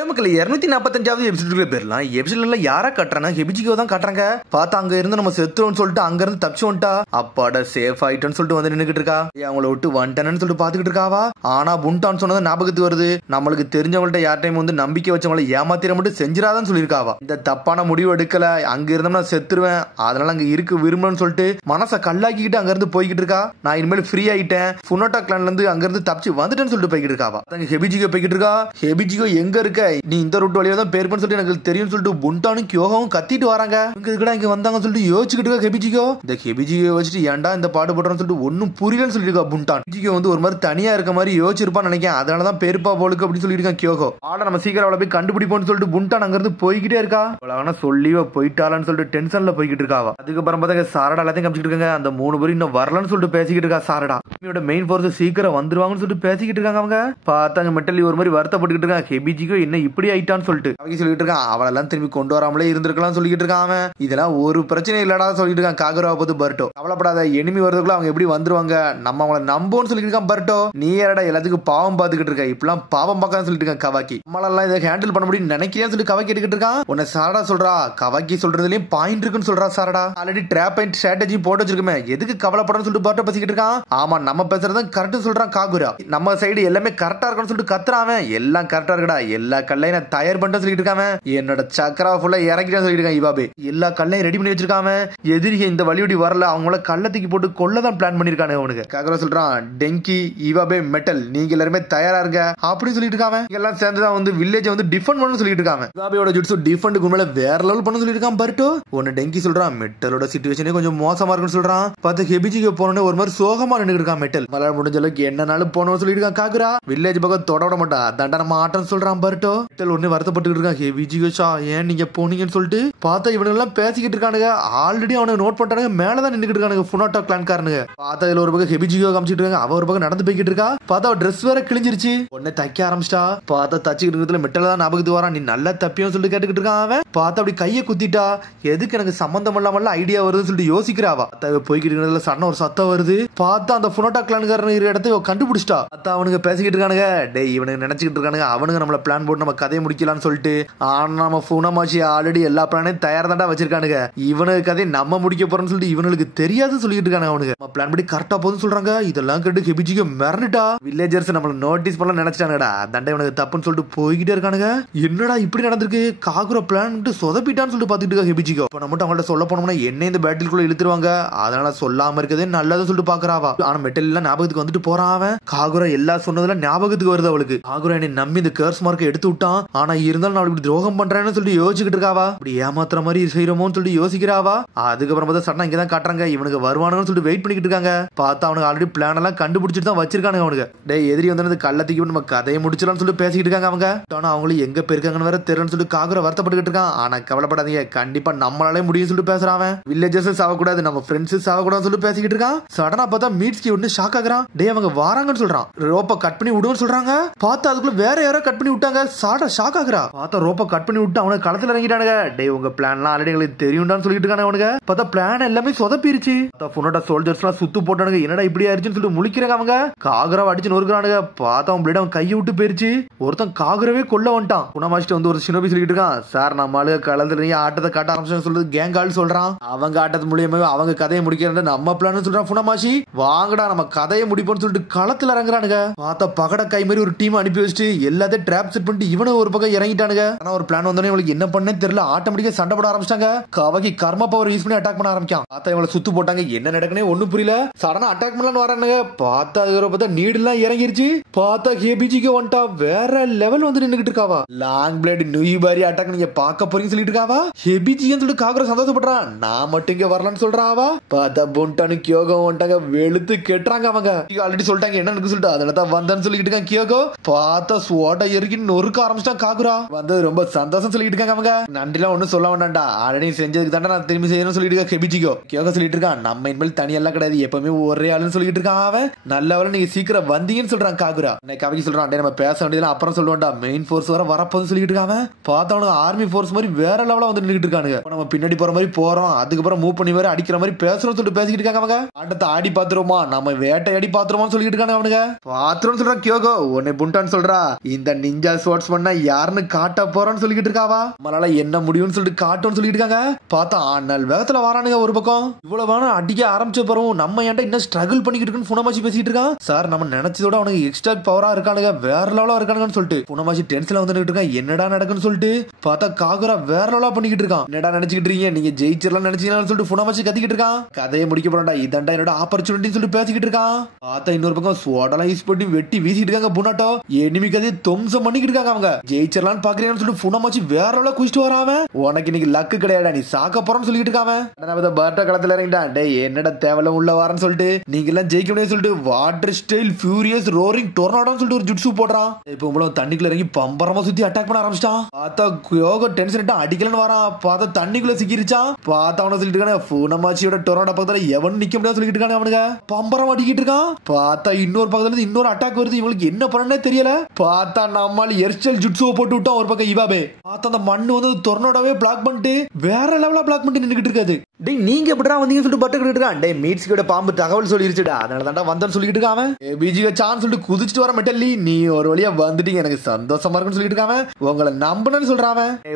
நமக்கு 245வது எபிசோடுக்குள்ள போயிடலாம். எபிசோட்ல யாரா கட்டுறாங்க? ஹெபிஜிகோ தான் கட்டுறாங்க. பார்த்தா அங்க இருந்து நம்ம செத்துறோம்னு சொல்லிட்டு அங்க இருந்து தப்பிச்சு வந்துட்டா. அப்பாட சேஃப் ஆயிட்டோன்னு சொல்லிட்டு வந்து நின்னுகிட்டு இருக்கா. அவங்கள விட்டு வந்துட்டேன்னு சொல்லிட்டு பாத்துக்கிட்டு இருக்காவா. ஆனா புண்டான்னு சொன்னது ஞாபகத்துக்கு வருது. நம்மளுக்கு தெரிஞ்சவங்கள்ட்ட யார் டைம் வந்து நம்பிக்கை வச்சவங்களை ஏமாத்திர மட்டும் செஞ்சிடாதான்னு சொல்லியிருக்காவா. இந்த தப்பான முடிவு எடுக்கல, அங்க இருந்தோம்னா செத்துருவேன், அதனால அங்க இருக்கு விரும்பணும்னு சொல்லிட்டு மனசை கல்லாக்கிக்கிட்டு அங்க இருந்து போய்கிட்டு இருக்கா. நான் இனிமேல் ஃப்ரீ ஆயிட்டேன், ஃபுனோட்டா கிளான்ல இருந்து அங்க இருந்து தப்பிச்சு வந்துட்டேன்னு சொல்லிட்டு போய்கிட்டு இருக்காவா. ஹெபிஜிகோ போய்கிட்டு இருக்கா. ஹெபிஜிகோ எங்க இருக்க, நீ இந்த ரூட் வழியா தான் பேர்பன்னு சொல்லிட்டு எனக்கு தெரியும் சொல்லிட்டு புண்டானும் கியோகாவும் கத்திட்டு வராங்க. இங்க வந்தாங்க சொல்லிட்டு யோசிச்சுக்கிட்டு இருக்கா ஹெபிஜிகோ. இந்த ஹெபிஜிகோ வச்சுட்டு ஏன்டா இந்த பாடு போடுறோம்னு சொல்லிட்டு ஒன்னும் புரியலன்னு சொல்லிருக்கா புண்டான். ஹெபிஜிகோ வந்து ஒரு மாதிரி தனியா இருக்க மாதிரி யோசிச்சிருப்பான்னு நினைக்கிறேன். அதனாலதான் பேருப்பா போலுக்கு அப்படின்னு சொல்லிருக்கான் கியோகோ. ஆனா நம்ம சீக்கிரம் அவளை போய் கண்டுபிடிப்போம்னு சொல்லிட்டு புண்டான் அங்க இருந்து போய்கிட்டே இருக்கா. அவளை சொல்லி போயிட்டாளான்னு சொல்லிட்டு டென்ஷன்ல போய்கிட்டு இருக்காவா. அதுக்கப்புறம் பார்த்தா சாரடா எல்லாத்தையும் காமிச்சிட்டு இருக்காங்க. அந்த 3 பேரும் இன்னும் வரலன்னு சொல்லிட்டு பேசிக்கிட்டு இருக்கா சாரடா. மெயின் ஃபோர்ஸ் சீக்கிரம் வந்துருவாங்கன்னு சொல்லிட்டு பேசிக்கிட்டு இருக்காங்க. அவங்க பார்த்தாங்க மெட்டலி ஒரு மாதிரி வருத்தப்பட்டுக்கிட்டு இருக்காங்க. ஹெபிஜிகோ என்ன இப்படி ஆயிட்டான்னு சொல்லிட்டு அவங்க சொல்லிட்டு இருக்கான். அவளெல்லாம் திரும்பி கொண்டு வராமலே இருந்திருக்கலாம் சொல்லிட்டு இருக்கான். அவன் இதெல்லாம் ஒரு பிரச்சனை இல்லடா சொல்லிட்டு இருக்கான். காகுரா போது பர்ட்டோ கவலைப்படாத, எனிமி வரதுக்குள்ள அவங்க எப்படி வந்துருவாங்க, நம்ம அவங்கள நம்போன்னு சொல்லிட்டு இருக்கான் பர்ட்டோ. நீ யாரடா எல்லாத்துக்கும் பாவம் பார்த்துக்கிட்டு இருக்க, இப்பெல்லாம் பாவம் பார்க்கான்னு சொல்லிட்டு இருக்கான் கவாக்கி. நம்மளால இதை ஹேண்டில் பண்ண முடியும் நினைக்கிறேன்னு சொல்லி கவாக்கி எடுக்கிட்டு இருக்கான். உன்னை சாரடா சொல்றா, கவாக்கி சொல்றதுலயும் பாயிண்ட் இருக்குன்னு சொல்றா சாரடா. ஆல்ரெடி ட்ராப் அண்ட் ஸ்ட்ராட்டஜி போட்டு வச்சிருக்கமே, எதுக்கு கவலைப்படணும்னு சொல்லிட்டு பர்ட்டோ பேசிக்கிட்டு இருக்கான். ஆமா நம்ம பேசுறது கரெக்ட் சொல்றான் காகுரா. நம்ம சைடு எல்லாமே கரெக்டா இருக்குன்னு சொல்லிட்டு கத்துறான். எல்லாம் கரெக்டா இருக்கடா, எல்லா கல்லையும் நான் தயார் பண்ணிட்டு சொல்லிட்டு இருக்காம. என்னோட சக்கரா ஃபுல்லா இறக்கிட்டான்னு சொல்லிட்டு இருக்கான் இவாபே. எல்லா கல்லையும் ரெடி பண்ணி வச்சிருக்காம. எதிரிக இந்த வழியோடி வரல, அவங்கள கள்ளத்துக்கு போட்டு கொல்லதான் பிளான் பண்ணிருக்கானு அவனுக்கு. காகுரா சொல்றான், டெங்கி இவாபே மெட்டல் நீங்க எல்லாருமே தயாரா இருக்க அப்படின்னு சொல்லிட்டு இருக்காம. எல்லாம் சேர்ந்துதான் வந்து வில்லேஜ் வந்து டிஃபெண்ட் பண்ணு சொல்லிட்டு இருக்காங்க. இவாபேயோட ஜுட்சு டிஃபெண்ட் உண்மையில வேற லெவல் பண்ணு சொல்லிட்டு இருக்கான் பர்ட்டோ. ஒன்னு டெங்கி சொல்றான், மெட்டலோட சிச்சுவேஷனே கொஞ்சம் மோசமா இருக்குன்னு சொல்றான். பார்த்து ஹெபிஜிக்கு போனோன்னு ஒரு மாதிரி சோகமா நின்று இருக்கான் மெட்டல். மலர் முடிஞ்ச அளவுக்கு என்னன்னாலும் போனோம்னு சொல்லிட்டு இருக்கான் காகுரா. வில்லேஜ் பக்கம் தொட விட மாட்டா, தண்டா நம்ம ஆட்டம்னு சொல்றான் பர்ட்டோ. மெட்டல் ஒன்னு வருத்தப்பட்டு இருக்கான். ஹெபிஜிகோஷா ஏன் நீங்க போனீங்கன்னு சொல்லிட்டு பார்த்தா இவனுங்க எல்லாம் பேசிக்கிட்டு இருக்கானுங்க. ஆல்ரெடி அவனுக்கு நோட் பண்றானுங்க, மேலதான் நின்னுட்டு இருக்கானுங்க ஃபுனோட்டா கிளான்காரனுங்க. பார்த்தா இதுல ஒரு பக்கம் ஹெபிஜிகோ காமிச்சிட்டு இருக்காங்க. அவ ஒரு பக்கம் நடந்து போய்கிட்டு இருக்கா. பார்த்தா ட்ரெஸ் வேற கிழிஞ்சிருச்சு. உடனே தைக்க ஆரம்பிச்சிட்டா. பார்த்தா தச்சிக்கிட்டு இருக்கிறதுல மெட்டல் தான் ஞாபகத்துக்கு வரான். நீ நல்லா தப்பியும் சொல்லிட்டு கேட்டுக்கிட்டு இருக்கான் அவன். பார்த்தா அப்படி கையை குத்திட்டா. எதுக்கு எனக்கு சம்பந்தம் இல்லாம ஐடியா வருதுன்னு சொல்லிட்டு யோசிக்கிறாவா. போய்கிட்டு இருக்கிறதுல சன்ன ஒரு சத்தம் வருது. பார்த்தா அந்த ஃபுனோட்டா கிளான்காரன் இருக்கிற இடத்தை கண்டுபிடிச்சிட்டா. பார்த்தா அவனுங்க பேசிக்கிட்டு இருக்கானுங்க. டேய் இவனுக்கு நினைச்சுக்கிட்டு இருக்கானுங்க அவனுங்க நம்மள பிளான் போட்டு நம்ம கதையை முடிக்கலாம்னு சொல்லிட்டு. ஆனா நம்ம ஃபுனமாச்சி ஆல்ரெடி எல்லா பிளானையும் தயார் தாண்டா வச்சிருக்கானுங்க. இவனுக்கு கதையை நம்ம முடிக்க போறோம்னு சொல்லிட்டு இவனுக்கு தெரியாது சொல்லிட்டு இருக்காங்க. அவனுக்கு நம்ம பிளான் படி கரெக்டா போதுன்னு சொல்றாங்க. இதெல்லாம் கேட்டு ஹெபிஜிகோ மிரண்டுட்டா. வில்லேஜர்ஸ் நம்மள நோட்டீஸ் பண்ண நினைச்சிட்டாங்கடா. தண்டை இவனுக்கு தப்புன்னு சொல்லிட்டு போய்கிட்டே இருக்கானுங்க. என்னடா இப்படி நடந்திருக்கு, காகுரா பிளான் சொதப்பிட்டான்னு சொல்லிட்டு பாத்துட்டு இருக்கா ஹெபிஜிகோ. இப்ப நம்ம அவங்கள்ட்ட சொல்ல போனோம்னா என்ன இந்த பேட்டிலுக்குள்ள இழுத்துருவாங்க, அதனால சொல்லாம இருக்கதே நல்லதுன்னு சொல்லிட்டு பாக்குறாவா. ஆனா மெட்டல் எல்லாம் ஞாபகத்துக்கு வந்துட்டு போறான் அவன். காகுரா எல்லா சொன்னதுல ஞாபகத்துக்கு வருது அவளுக்கு. காகுரா என்னை நம்பி இந்த கர்ஸ் மார்க்கை எடுத்து விட்டான், ஆனா இருந்தாலும் நான் இப்படி துரோகம் பண்றேன்னு சொல்லிட்டு யோசிச்சுக்கிட்டு இருக்காவா. இப்படி ஏமாத்துற மாதிரி செய்யறோமோன்னு சொல்லிட்டு யோசிக்கிறாவா. அதுக்கப்புறம் பார்த்தா சட்டா இங்கதான் காட்டுறாங்க. இவனுக்கு வருவானுன்னு சொல்லிட்டு வெயிட் பண்ணிக்கிட்டு இருக்காங்க. பார்த்தா அவனுக்கு ஆல்ரெடி பிளான் எல்லாம் கண்டுபிடிச்சிட்டு தான் வச்சிருக்கானுங்க. அவனுக்கு டேய் எதிரி வந்து கள்ளத்துக்கு நம்ம கதையை முடிச்சலாம்னு சொல்லிட்டு பேசிக்கிட்டு இருக்காங்க அவங்க. ஆனா அவங்களும் எங்க போயிருக்காங்கன்னு வேற தெரியலன்னு சொல்லிட்டு காகுரா வருத்தப்பட்டுக்கிட்டு இருக்கான். ஆனா கவலைப்படாதீங்க, கண்டிப்பா நம்மளாலே முடியும் சொல்லிட்டு பேசுறான். வில்லேஜஸ் சாவக்கூடாது, நம்ம ஃப்ரெண்ட்ஸ் சாவக்கூடாதுன்னு சொல்லிட்டு பேசிக்கிட்டு இருக்கான். சடனா பார்த்தா மீட்ஸ்கி ஒன்னு ஷாக் ஆகுறான். டேய் அவங்க வாராங்கன்னு சொல்றான். ரோப்ப கட் பண்ணி விடுன்னு சொல்றாங்க. பார்த்தா அதுக்குள்ள வேற யாரோ கட் பண்ணி விட்டாங்க. சாடா ஷாக் ஆகுறா. பார்த்தா ரோப்ப கட் பண்ணி விட்டு அவனுக்கு களத்துல இறங்கிட்டானுங்க. டேய் உங்க பிளான்லாம் ஆல்ரெடி எங்களுக்கு தெரியும்டான்னு சொல்லிட்டு இருக்காங்க அவனுங்க. பார்த்தா பிளான் எல்லாமே சொதப்பிருச்சு. ஃபுனோட்டா சோல்ஜர்ஸ் எல்லாம் சுத்து போட்டானுங்க. என்னடா இப்படி ஆயிருச்சுன்னு சொல்லிட்டு முழிக்கிறாங்க அவங்க. காகுராவை அடிச்சு நொறுக்குறானுங்க. பார்த்தா அவன் பிளேட் அவன் கையை விட்டு போயிருச்சு. ஒருத்தன் காகுரவே கொல்ல வந்துட்டான். புனமாச்சிட்டு வந்து ஒரு சினோபி சொல்லிட்டு இருக்கான். சார் நம்ம ஆளு களத்துல ஆட்டத்தை காட்ட ஆரம்பிச்சு சொல்றது கேங் ஆள் சொல்றான். அவங்க ஆட்டத்து மூலியமா அவங்க கதையை முடிக்கிறது நம்ம பிளான் சொல்றான் புனமாச்சி. வாங்கடா நம்ம கதையை முடிப்போம்னு சொல்லிட்டு களத்துல இறங்குறானுங்க. பார்த்தா பகட கை மாதிரி ஒரு டீம் அனுப்பி வச்சுட்டு எல்லாத்தையும் டிராப் செட் பண்ணிட்டு இவனு ஒரு பக்கம் இறங்கிட்டானுங்க. ஆனா ஒரு பிளான் வந்தோடனே இவங்களுக்கு என்ன பண்ணே தெரியல. ஆட்டோமேட்டிக்கா சண்டை போட ஆரம்பிச்சாங்க. கவகி கர்ம பவர் யூஸ் பண்ணி அட்டாக் பண்ண ஆரம்பிச்சான். பார்த்தா இவங்களை சுத்து போட்டாங்க. என்ன நடக்குனே ஒண்ணும் புரியல. சடனா அட்டாக் பண்ணலான்னு வரானுங்க. பார்த்தா பார்த்தா நீடு எல்லாம் இறங்கிருச்சு. பார்த்தா ஹெபிஜிக்கு வந்துட்டா வேற லெவல் வந்து நின்னுகிட்டு இருக்காவா. Long plate Nooyi Pari attack நீங்க பாக்க போறீங்கன்னு சொல்லிட்டு இருக்காவா. ஹெபிஜின்னு சொல்லிட்டு காகுரா சந்தோஷப்படுறான். நான் மட்டும் இங்க வரலான்னு சொல்றாவா. பார்த்தா புண்டானு கியோகோ வந்துட்டாங்க. வெளுத்து கெட்டுறாங்க அவங்க. ஆல்ரெடி சொல்லிட்டாங்க என்ன சொல்லிட்டு அதனால தான் வந்தான்னு சொல்லிட்டு இருக்காங்க கியோகோ. பார்த்தா ஸ்வாட்டா எரிக்கி நொறுக்க ஆரம்பிச்சிட்டான் காகுரா. வந்து ரொம்ப சந்தோஷம் சொல்லிட்டு இருக்காங்க அவங்க. நன்றிலாம் ஒன்னும் சொல்ல சொல்ல வேண்டாம்டா, ஆல்ரெடி செஞ்சதுக்கு தாண்டா நான் திரும்பி செய்யணும்னு சொல்லிட்டு ஹெபிஜிகோ. கியோகோ சொல்லிட்டு இருக்கான், நம்ம இனிமேல் தனியெல்லாம் கிடையாது, எப்பவுமே ஒரே ஆளுன்னு சொல்லிட்டு இருக்கான். அவன் நல்லவள நீங்க சீக்கிரம் வந்தீங்கன்னு சொல்றான் காகுரா. கவிக்கு சொல்றான், நம்ம பேச வேண்டியதுலாம் அப்புறம் சொல்லுவோம்டா, மெயின் ஃபோர்ஸ் வர வரப்போன்னு சொல்லிட்டு இருக்காங்க. பார்த்தவனுக்கு ஆர்மி ஃபோர்ஸ் மாதிரி வேற லெவலா வந்து நின்றுட்டு இருக்கானுங்க. நம்ம பின்னாடி போற மாதிரி போறோம், அதுக்கப்புறம் மூவ் பண்ணி வேற அடிக்கிற மாதிரி பேசுறோம்னு சொல்லிட்டு பேசிக்கிட்டு இருக்காங்க. அவங்க ஆட்டத்தை ஆடி பாத்துருமா, நம்ம வேட்டையாடி பாத்துருமான்னு சொல்லிட்டு இருக்காங்க. அவனுங்க பாத்துரும் சொல்றான். கியோகோ உன்னை புண்டான்னு சொல்றா, இந்த நிஞ்சா ஸ்வாட்ஸ் பண்ணா யாருன்னு காட்ட போறோம்னு சொல்லிட்டு இருக்காவா. நம்மளால என்ன முடியும்னு சொல்லிட்டு காட்டும்னு சொல்லிட்டு இருக்காங்க. பார்த்தா ஆனல் வேகத்துல வரானுங்க. ஒரு பக்கம் இவ்வளவு அடிக்க ஆரம்பிச்ச பிறகு நம்ம ஏன்டா இன்னும் ஸ்ட்ரகிள் பண்ணிக்கிட்டு இருக்குன்னு புனமாச்சி பேசிட்டு இருக்கான். சார் நம்ம நினைச்சதோட அவனுக்கு எக்ஸ்ட்ரா பவரா இருக்கானுங்க, வேற லெவலா இருக்கானுங்கன்னு சொல்லிட்டு புனமாச்சி டென்ஷன்ல வந்து இருக்கான். என்னடா நடக்குன்னு சொல்லிட்டு பார்த்தா காகுரா வேற லெவலா பண்ணிக்கிட்டு இருக்கான். என்னடா நினைச்சிட்டு இருக்கீங்க நீங்க, ஜெயிச்சிடலாம் நினைச்சீங்கன்னு சொல்லிட்டு புனமாச்சி கத்திக்கிட்டு இருக்கான். கதையை முடிக்க போறான்டா, இதாண்டா என்னோட ஆப்பர்ச்சுனிட்டின்னு சொல்லிட்டு பேசிக்கிட்டு இருக்கான். பார்த்தா இன்னொரு பக்கம் ஸ்வாடெல்லாம் யூஸ் பண்ணி வெட்டி வீசிட்டு இருக்காங்க. புனாட்டோ எனிமி கதையை தொம்சம் பண்ணிக்கிட்டு இருக்காங்க. அவங்க ஜெயிச்சிடலான்னு பாக்குறீங்கன்னு சொல்லிட்டு புனமாச்சி வேற லெவலா குடிச்சிட்டு வராம, உனக்கு இன்னைக்கு லக்கு கிடையாடா, நீ சாக்க போறன்னு சொல்லிட்டு இருக்காம. பர்ட்டா களத்துல இறங்கிட்டான். டே என்னடா தேவல உள்ள வரன்னு சொல்லிட்டு நீங்க எல்லாம் ஜெயிக்க முடியாது சொல்லிட்டு வாட்டர் ஸ்டைல் ஃபியூரியஸ் ரோரிங் டொர்னாடோன்னு சொல்லிட்டு ஒரு ஜுட்சு போடுறான். இப்போ உங்களும் தண்ணிக்குள்ள இறங்கி பம்பரமா சுத்தி அட்டாக் பண்ண ஆரம்பிச்சிட்டான். பார்த்தா கியோகோ டென்ஷன் அடிக்கலன்னு வரான். பார்த்தா தண்ணிக்குள்ள சிக்கிருச்சான். பார்த்தா அவனை சொல்லிட்டு இருக்கானே, புனமாச்சியோட டொர்னாடோ பக்கத்துல எவனும் நிக்க முடியாது சொல்லிட்டு இருக்கானே. அவனுங்க பம்பரம் அடிக்கிட்டு இருக்கான். பார்த்தா இன்னொரு பக்கத்துல இருந்து இன்னொரு அட்டாக் வருது. இவங்களுக்கு என்ன பண்ணனே தெரியல. பார்த்தா நம்மால எர்ஸ்டல் ஜுட்சுவை போட்டு விட்டான். ஒரு பக்கம் இவாபே பார்த்தா அந்த மண்ணு வந்து டொர்னாடோவே பிளாக் பண்ணிட்டு வேற லெவலா பிளாக் பண்ணிட்டு நின்னுகிட்டு இருக்காது. டேய் நீங்க எப்படா வந்தீங்கன்னு சொல்லிட்டு பட்டுக்கிட்டு இருக்கான். டேய் மீட்ஸ்கியோட பாம்பு தகவல் சொல்லிருச்சுடா, அதனால தாண்டா வந்தேன்னு சொல்லிட்டு இருக்காம. பிஜிக்கு சான்ஸ் சொல்லிட்டு குதிச்சுட்டு வர மெட்டல்லி, நீ ஒரு வழியா வந்துட்டீங்க, எனக்கு சந்தோஷமா இருக்குன்னு சொல்லிட்டு இருக்காம. உங்களை நம்பணும்னு சொல்றான்.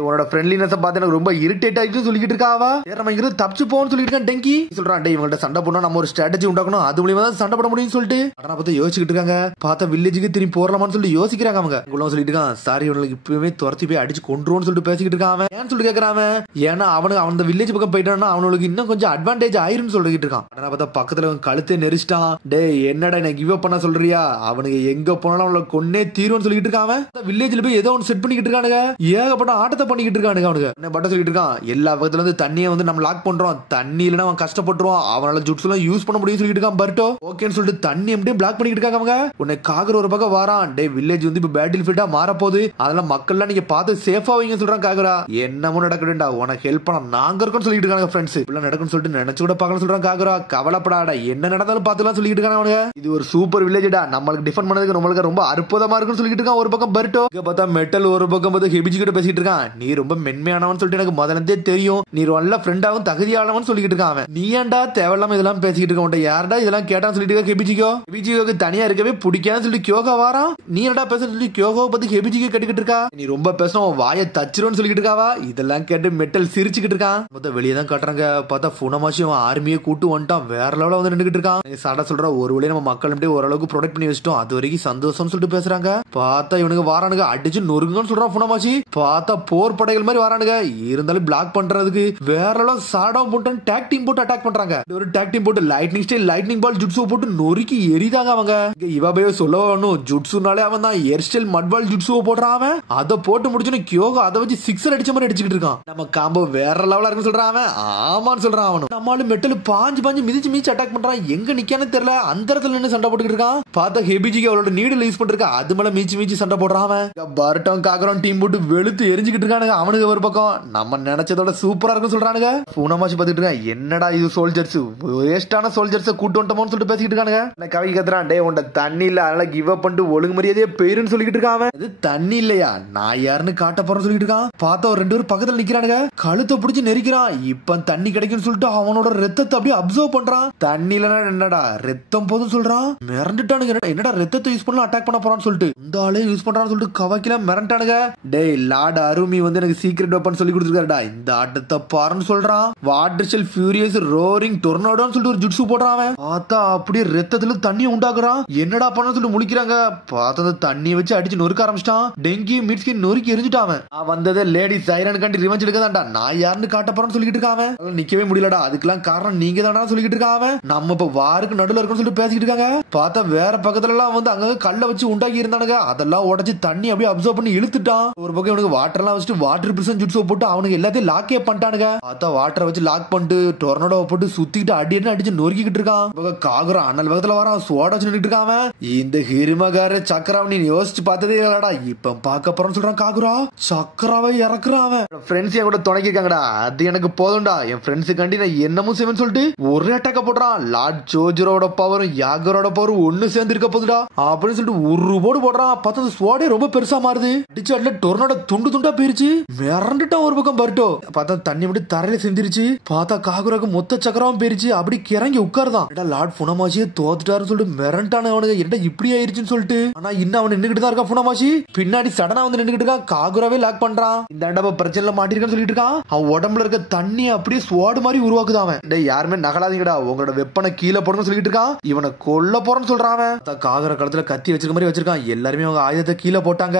உன்னோட ஃப்ரெண்ட்லினஸ் பார்த்து எனக்கு ரொம்ப இரிட்டேட் ஆயிட்டு சொல்லிட்டு இருக்காவா. நம்ம இங்கிருந்து தப்பிச்சு போன்னு சொல்லிட்டு இருக்கான். டெங்கி சொல்றான், டேய் இவங்கள்ட்ட சண்டை போடணும், நம்ம ஒரு ஸ்ட்ராட்டஜி உண்டாக்கணும், அது மூலியமா தான் சண்டை போட முடியும்னு சொல்லிட்டு அடனா பார்த்து யோசிச்சுட்டு இருக்காங்க. பார்த்தா வில்லேஜுக்கு திரும்பி போறலாமான்னு சொல்லிட்டு யோசிக்கிறாங்க. அவங்க உள்ள சொல்லிட்டு இருக்கான், சாரி உங்களுக்கு இப்பவே துரத்தி போய் அடிச்சு கொண்டுருவோம்னு சொல்லிட்டு பேசிக்கிட்டு இருக்கான். ஏன்னு சொல்லிட்டு கேட்கறான். ஏன்னா அவனுக்கு அந்த வில்லேஜ் பக்கம் போயிட்டான்னா அவனுக்கு இன்னும் கொஞ்சம் அட்வான்டேஜ் ஆயிருன்னு சொல்லிட்டு இருக்கான். ஆனா பார்த்தா பக்கத்துல கழுத்தை நெரிச்சிட்டான். டேய் என்னடா என்ன கிவ் அப் பண்ண சொல்றியா, அவனுக்கு எங்க போனாலும் அவங்களை கொன்னே தீருன்னு சொல்லிட்டு இருக்கான். வில்லேஜ்ல போய் ஏதோ ஒன்று செட் பண்ணிக்கிட்டு இருக்கானுங்க, ஏகப்பட்ட ஆட்டத்தை பண்ணிக்கிட்டு இருக்கானுங்க. அவனுக்கு என்ன பட்ட சொல்லிட்டு இருக்கான், எல்லா பக்கத்துல இருந்து தண்ணியை வந்து நம்ம லாக் பண்றோம், தண்ணி இல்லைன்னா அவன் கஷ்டப்பட்டுருவான், அவனால ஜுட்ஸ் எல்லாம் யூஸ் பண்ண முடியும் சொல்லிட்டு இருக்கான். பர்ட்டோ ஓகேன்னு சொல்லிட்டு தண்ணி எப்படியும் பிளாக் பண்ணிக்கிட்டு இருக்காங்க. அவங்க உன்னை காகர் ஒரு பக்கம் வாரான். டே வில்லேஜ் வந்து இப்ப பேட்டில் ஃபீல்டா மாற போகுது, அதெல்லாம் மக்கள்லாம் நீங்க பார்த்து சேஃபா வைங்க சொல்றான். காகரா என்னமோ நடக்குதுடா, உனக்கு ஹெல்ப் பண்ண நாங்க இருக்கோம்னு சொல்லிட்டு இருக்காங்க. ஃப்ரெண்ட்ஸ் இப்பெல்லாம் நடக்கும்னு சொல்லிட்டு நினைச்சு கூட பார்க்கணும் சொல்றான். காகரா கவலைப்படாடா, என்ன நடந்தாலும் பார்த்துலாம் சொல்லிட்டு இருக்காங்க. அவனுங்க இது ஒரு சூப்பர் வில்லேஜ்டா, நம்மளுக்கு டிஃபெண்ட் பண்ணதுக்கு நம்மளுக்கு ரொம்ப அற்புதமா இருக்குன்னு சொல்லிட்டு இருக்கான். ஒரு பக்கம் பர்ட்டோ பார்த்தா மெட்டல், ஒரு பக்கம் பார்த்து ஹெபிஜி கிட்ட பேசிட்டு இருக்கான். நீ ரொம்ப மென்மையானவன் சொல்லிட்டு எனக்கு முதல்ல தெரியும், நீ நல்ல ஃப்ரெண்டாவும் தகுதியானவன் சொல்லிட்டு இருக்கான். நீ ஏன்டா தேவையில்லாம இதெல்லாம் பேசிட்டு இருக்க, யாரடா இதெல்லாம் கேட்டான்னு சொல்லிட்டு இருக்க. ஹெபிஜிக்கு தனியா இருக்கவே பிடிக்காதுன்னு சொல்லிட்டு கியோகா வாரான். நீ என்னடா பேச சொல்லி கியோகோ பத்தி ஹெபிஜிக்கு கேட்டுக்கிட்டு இருக்கா. நீ ரொம்ப பேசணும் வாயை தச்சிருன்னு சொல்லிட்டு இருக்காவா. இதெல்லாம் கேட்டு மெட்டல் சிரிச்சுக்கிட்டு இருக்கான். மொத்தம் வெளியே தான் காட்டுறாங்க. பார்த்தா புனமாச்சி ஆர்மியை கூட்டு வந்துட்டான், வேற லெவல வந்து நின்றுட்டு இருக்கான். சாடா சொல்ற ஒரு வழியை நம்ம மக்கள் ஓரளவுக்கு ப்ரொடெக்ட் பண்ணி வச்சிட்டோம், அது வரைக்கும் சந்தோஷம் சொல்லிட்டு பேசுறாங்க. பார்த்தா இவனுக்கு வாரானுங்க, அடிச்சு நொறுங்குன்னு சொல்றான் புனமாச்சி. பார்த்தா போர் படைகள் மாதிரி வரானுங்க, இருந்தாலும் பிளாக் பண்றதுக்கு வேற லெவல சாடா போட்டு டாக் டீம் போட்டு அட்டாக் பண்றாங்க. ஒரு டாக் டீம் போட்டு லைட்னிங் ஸ்டைல் லைட்னிங் பால் ஜுட்சு போட்டு நொறுக்கி எரிதாங்க. அவங்க இவாபே சொல்லணும், ஜுட்சுனாலே அவன் தான் ஏர் ஸ்டைல் மட்பால் ஜுட்சுவை போடுறான். அவன் அதை போட்டு முடிச்சுன்னு கியோகோ அதை வச்சு சிக்ஸர் அடிச்ச மாதிரி அடிச்சுக்கிட்டு இருக்கான். நம்ம காம்போ வேற லெவலா இருக்குன்னு சொல்றான். அவன் ஆமான்னு சொல்றான். அவனும் நம்மளும் மெட்டல் பாஞ்சு மிதிச்சு மிதிச்சு அட்டாக் பண்றான். எங்க நிக்கானே தெரியல, அந்த இடத்துல நின்று சண்டை போட்டுக்கிட்டு இருக்கான். பார்த்தா ஹெபிஜிக்கு அவளோட நீடில் யூஸ் பண்ணிருக்கா, அது மேல மீச்சு சண்டை போடுறான். அவன் பர்ட்டம் காக்கரம் டீம் போட்டு வெளுத்து எரிஞ்சுக்கிட்டு இருக்கானுங்க. அவனுக்கு ஒரு பக்கம் நம்ம நினைச்சதோட சூப்பரா இருக்குன்னு சொல்றானுங்க. புனமாச்சி பாத்துட்டு இருக்கான், என்னடா இது சோல்ஜர்ஸ் வேஸ்டான சோல்ஜர்ஸ் கூட்டு வந்துட்டோம்னு சொல்லிட்டு பேசிக்கிட்டு இருக்கானுங்க. கவி கத்துறான், டே உண்ட தண்ணி இல்ல, அதனால கிவ் அப் பண்ணிட்டு ஒழுங்கு மரியாதையே போயிருன்னு சொல்லிட்டு இருக்கான். இது தண்ணி இல்லையா, நான் யாருன்னு காட்ட போறேன்னு சொல்லிட்டு இருக்கான். பார்த்தா ஒரு 2 பேரும் பக்கத்துல நிக்கிறானுங்க, கழுத்தை பிடிச்சு நெரிக்கிறான். இப்ப தண்ணி கிடைக்கும்னு சொல்லிட்டு அவனோட ரத்தத்தை அப்படியே அப்சர்வ் பண்றான். தண்ணி இல்லனா என்னடா ரத்தம் போதும் சொல்றான். மிரண்டுட்டானுங்க, என்னடா ரத்தத்தை யூஸ் பண்ணலாம் அட்டாக் பண்ண போறான்னு சொல்லிட்டு இந்த ஆளே யூஸ் பண்றான்னு சொல்லிட்டு கவக்கில மிரண்டானுங்க. டேய் லார்ட் அருமி வந்து எனக்கு சீக்ரெட் வெப்பன் சொல்லி கொடுத்துருக்காருடா, இந்த ஆட்டத்தை பாருன்னு சொல்றான். வாட்டர் ஷெல் ஃபியூரியஸ் ரோரிங் டொர்னாடோன்னு சொல்லிட்டு ஒரு ஜுட்சு போடுறான். பார்த்தா அப்படியே ரத்தத்துல தண்ணியை உண்டாக்குறான். என்னடா பண்ண சொல்லிட்டு முழிக்கிறாங்க. பார்த்தா தண்ணியை வச்சு அடிச்சு நொறுக்க ஆரம்பிச்சிட்டான். டெங்கி மிட்ஸ்கி நொறுக்கி எரிஞ்சுட்டான். வந்தது லேடி சைரன் கண்டி ரிவெஞ்ச் எடுக்கதான்டா, நான் யாருன்னு காட்ட போறேன்னு சொல்லிட்டு இருக்கான். நிக்கவே முடியலடா, அதுக்கெல்லாம் காரணம் நீங்க தானா சொல்லிட்டு இருக்கான். நம்ம இப்ப வாருக்கு நடுவில் இருக்குன்னு சொல்லிட்டு பேசிக்கிட்டு இருக்காங்க. பார்த்தா வேற பக்கத்துல எல்லாம் வந்து அங்க கல்ல வச்சு உண்டாக்கி இருந்தானுங்க, அதெல்லாம் உடச்சு தண்ணி அப்படியே அப்சர்வ் பண்ணி இழுத்துட்டான். ஒரு பக்கம் இவனுக்கு வாட்டர் எல்லாம் வச்சுட்டு வாட்டர் பிரிசன் ஜுட்ஸோ போட்டு அவனுக்கு எல்லாத்தையும் லாக்கே பண்ணிட்டானுங்க. பார்த்தா வாட்டரை வச்சு லாக் பண்ணிட்டு டொர்னடோ போட்டு சுத்திட்டு அடிச்சு நொறுக்கிட்டு இருக்கான். காகுரா அண்ணல் பக்கத்துல வரான், சோட வச்சு நின்றுட்டு இருக்கான். இந்த ஹிருமகார சக்கராவை நீ யோசிச்சு பார்த்ததே இல்லடா, இப்ப பார்க்க போறேன்னு சொல்றான் காகுரா. சக்கராவை இறக்குறான். ஃப்ரெண்ட்ஸ் என் கூட துணைக்கிருக்காங்கடா, அது எனக்கு போதும்டா. என் ஃப்ரெண்ட்ஸுக்காண்டி நான் என்னமும் செய்வேன்னு சொல்லிட்டு ஒரே அட்டாக்க போடுறான். லார்ட் ஜோஜரோட பவரும் யாகரோட பவரும் ஒண்ணு சேர்ந்து இருக்க போதுடா அப்படின்னு சொல்லிட்டு ஒரு போடு போடுறான். பார்த்தா ஸ்வாடே ரொம்ப பெருசா மாறுது. அடிச்சு அட்ல டொர்னடோ துண்டு துண்டா போயிருச்சு. மிரண்டுட்டான் ஒரு பக்கம் பர்ட்டோ. பார்த்தா தண்ணி மட்டும் தரையில செஞ்சிருச்சு. பார்த்தா காகுராக்கு மொத்த சக்கரமும் போயிருச்சு. அப்படி கிறங்கி உட்கார்தான். லார்ட் புனமாசியே தோத்துட்டாருன்னு சொல்லிட்டு மிரண்டான அவனுக்கு என்ன இப்படி ஆயிருச்சுன்னு சொல்லிட்டு. ஆனா இன்னும் அவன் நின்னுகிட்டு தான் இருக்கான். புனமாசி பின்னாடி சடனா வந்து நின்னுகிட்டு இருக்கான். காகுராவே லாக் பண்றான். இந்த பிரச்சனை மாட்டிருக்கான்னு சொல்லிட்டு இருக்கான். அவன் உடம்புல இருக்க தண்ணி அப்படியே ஸ்வாட் மாதிரி உருவாக்குதான். யாருமே நகலாதீங்கடா, உங்களோட வெப்பனை கீழே போடணும்னு சொல்லிட்டு இருக்கான். இவனை கொல்ல போறன்னு சொல்றான். காகுரா களத்துல கத்தி வச்சிருக்க மாதிரி வச்சிருக்கான். எல்லாருமே அவங்க ஆயுதத்தை கீழே போட்டாங்க.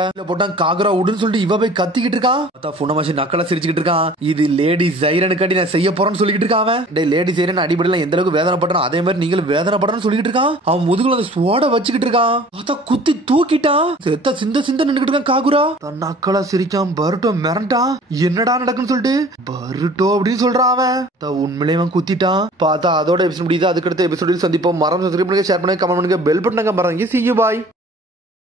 காகுரா உடுன்னு சொல்லிட்டு இவ போய் கத்திக்கிட்டு இருக்கான். புனமாசி நக்கலா சிரிச்சுக்கிட்டு இருக்கான். இது லேடி சைரனுக்காண்டி நான் செய்ய போறேன்னு சொல்லிட்டு இருக்கான். லேடி சைரன் அடிப்படையில எந்த அளவுக்கு வேதனை பண்றான் அதே மாதிரி நீங்களும் வேதனை பண்றன்னு சொல்லிட்டு இருக்கான். அவன் முதுகுல அந்த ஸ்வாட வச்சுக்கிட்டு இருக்கான். பார்த்தா குத்தி தூக்கிட்டான். செத்த சிந்த நின்னுட்டு இருக்கான் காகுரா. நக்கலா சிரிச்சான். பர்ட்டோ மிரண்டான். என்னடா நடக்குன்னு சொல்லிட்டு பருட்டோ அப்படின்னு சொல்றான். அவன் உண்மையிலே அவன் குத்திட்டான். பார்த்தா அதோட எபிசோட் முடியுது. அதுக்கடுத்த எபிசோடில் சந்திப்போம். மறந்து சப்ஸ்கிரைப் பண்ணுங்க, ஷேர் பண்ணுங்க, கமெண்ட் பண்ணுங்க, பெல் பட்டனை மறந்துங்க. See you, bye.